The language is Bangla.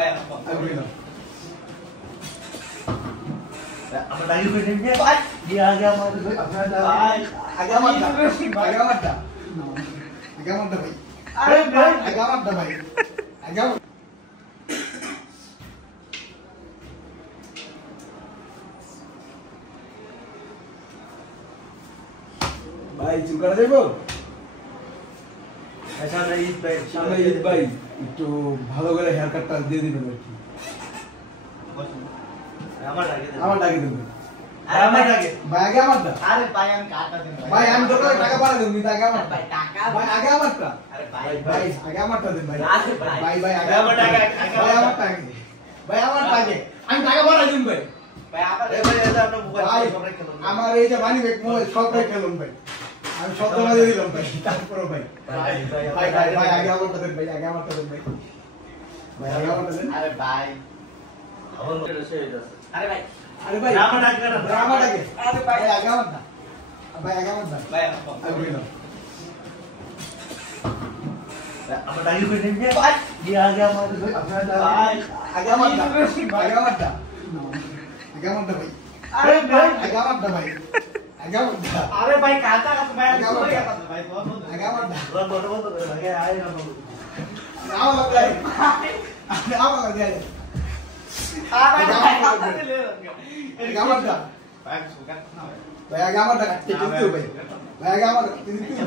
ভাই আমরা দাঁড়ি করে নিয়ে ভাই দিয়ে আগে আমাদের ভাই আগে আমারটা ভাই আমারটা ভাই আরে ভাই আগে আমারটা ভাই আগে ভাই চুল কাটা যাবো সামনে ঈদ ভাই সামনে ঈদ ভাই একটু ভালো করে হেয়ার কাটটা দিয়ে দিবেন আর কি আমার ডাকে দেবেন আমার লাগে ভাই আগে আমারটা আরে ভাই আমি কাটা দেন ভাই আমি দোকানে টাকা পাঠা দেব নি আগে আমার ভাই টাকা ভাই আগে আমারটা আরে ভাই আগে আমারটা দেন ভাই আরে ভাই ভাই আগে আমার টাকা ভাই আমারটা আগে ভাই আমারটা আগে আমি টাকা পাঠা দিন ভাই ভাই আবার এবারে এটা আমরা মোবাইল ভাই সব রেখে দিলাম আমার এই যে মানি ব্যাগ মোবাইল সব রেখে দিলাম ভাই আমি সব জমা দিয়ে দিলাম ভাই তারপরে ভাই ভাই আগে আমারটা দেন ভাই আগে আমারটা দেন ভাই ভাই আগে আমারটা দেন আরে ভাই আমার মনে শেষ হয়ে যাচ্ছে আরে ভাই আরে ভাই আমার ডাকে না আমার ডাকে আরে ভাই আগে আমারটা ভাই আগে আমারটা ভাই আগে দিলাম আমরা দাঁড়ি করে নিয়ে ভাই দিয়ে আগে আমাদের ভাই আগে আমারটা আগে আমারটা আগে আমারটা ভাই আরে ভাই আগে আমারটা ভাই আগে আমারটা আরে ভাই কাটা কাটা ভাই আগে আমারটা ভাই আগে আমারটা বন্ধ করে আগে আয় না নাও লাগাই নাও লাগাই আরে ভাই আগে আমারটা ভাই সুগার না ভাই আগে আমারটা কাটতে দিতে ভাই ভাই আগে আমারটা কাটতে দিতে